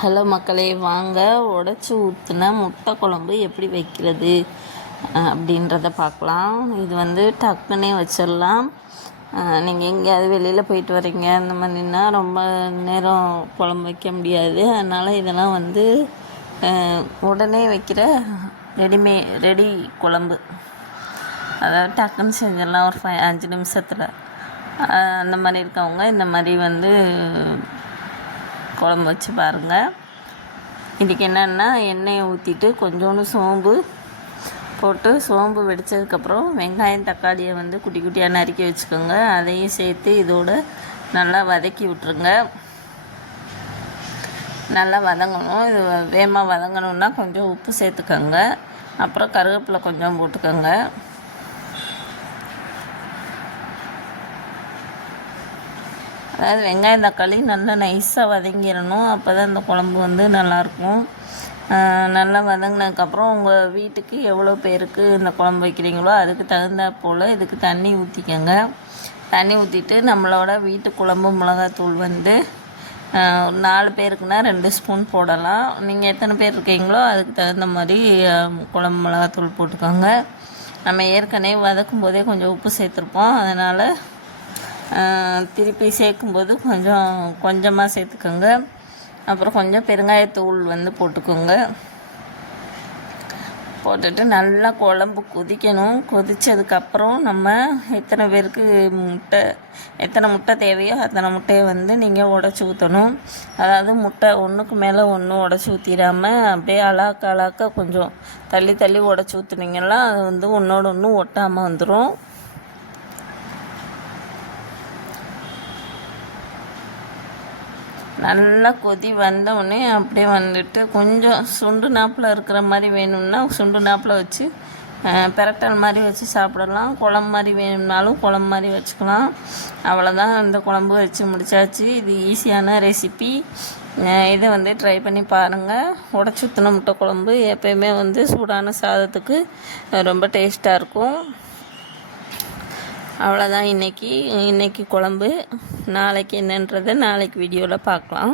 Hello மக்களே, வாங்க உடச்சி ஊற்றின முட்டை குழம்பு எப்படி வைக்கிறது அப்படின்றத பார்க்கலாம். இது வந்து டக்குன்னே வச்சிடலாம். நீங்கள் எங்கேயாவது வெளியில் போயிட்டு வரீங்க அந்த மாதிரினா ரொம்ப நேரம் குழம்பு வைக்க முடியாது. அதனால் இதெல்லாம் வந்து உடனே வைக்கிற ரெடி குழம்பு. அதாவது டக்குன்னு செஞ்சிடலாம் ஒரு 5 நிமிஷத்தில். அந்த மாதிரி இருக்கவங்க இந்த மாதிரி வந்து குழம்பு வச்சு பாருங்கள். இதுக்கு என்னென்னா, எண்ணெயை ஊற்றிட்டு கொஞ்சோண்டு சோம்பு போட்டு, சோம்பு வெடித்ததுக்கப்புறம் வெங்காயம் தக்காளியை வந்து குட்டி குட்டியாக நறுக்கி வச்சுக்கோங்க. அதையும் சேர்த்து இதோடு நல்லா வதக்கி விட்ருங்க. நல்லா வதங்கணும். இது வேகமாக வதங்கணுன்னா கொஞ்சம் உப்பு சேர்த்துக்கோங்க. அப்புறம் கருவேப்பிலை கொஞ்சம் போட்டுக்கோங்க. அதாவது வெங்காயம் தக்காளி நல்லா நைஸாக வதங்கிடணும். அப்போ தான் இந்த குழம்பு வந்து நல்லாயிருக்கும். நல்லா வதங்கினதுக்கப்புறம் உங்கள் வீட்டுக்கு எவ்வளோ பேருக்கு இந்த குழம்பு வைக்கிறீங்களோ அதுக்கு தகுந்தா போல் இதுக்கு தண்ணி ஊற்றிக்கோங்க. தண்ணி ஊற்றிட்டு நம்மளோட வீட்டு குழம்பு மிளகாத்தூள் வந்து 4 பேருக்குன்னா 2 ஸ்பூன் போடலாம். நீங்கள் எத்தனை பேர் இருக்கீங்களோ அதுக்கு தகுந்த மாதிரி குழம்பு மிளகாத்தூள் போட்டுக்கோங்க. நம்ம ஏற்கனவே வதக்கும் போதே கொஞ்சம் உப்பு சேர்த்துருப்போம். அதனால் திருப்பி சேர்க்கும்போது கொஞ்சமாக சேர்த்துக்கோங்க. அப்புறம் கொஞ்சம் பெருங்காயத்தூள் வந்து போட்டுக்கோங்க. போட்டுட்டு நல்லா குழம்பு கொதிக்கணும். கொதித்ததுக்கப்புறம் நம்ம எத்தனை பேருக்கு எத்தனை முட்டை தேவையோ அத்தனை முட்டையை வந்து நீங்கள் உடச்சி ஊற்றணும். அதாவது முட்டை ஒன்றுக்கு மேலே ஒன்று உடச்சி ஊற்றிடாமல் அப்படியே அலாக்க கொஞ்சம் தள்ளி உடச்சி ஊற்றுனீங்கன்னா அது வந்து ஒன்றோட ஒன்று ஒட்டாமல் வந்துடும். நல்லா கொதி வந்தவுடனே அப்படியே வந்துட்டு கொஞ்சம் சுண்டு நாப்பில் இருக்கிற மாதிரி வேணும்னா சுண்டு நாப்பில் வச்சு பெரட்டல் மாதிரி வச்சு சாப்பிடலாம். குழம்பு மாதிரி வேணும்னாலும் குழம்பு மாதிரி வச்சுக்கலாம். அவ்வளோதான், இந்த குழம்பு வச்சு முடித்தாச்சு. இது ஈஸியான ரெசிபி. இதை வந்து ட்ரை பண்ணி பாருங்கள். உடச்சி ஊற்றின முட்டை குழம்பு எப்போயுமே வந்து சூடான சாதத்துக்கு ரொம்ப டேஸ்ட்டாக இருக்கும். அவ்வளோதான் இன்றைக்கி குழம்பு. நாளைக்கு என்னன்றதை நாளைக்கு வீடியோவில் பார்க்கலாம்.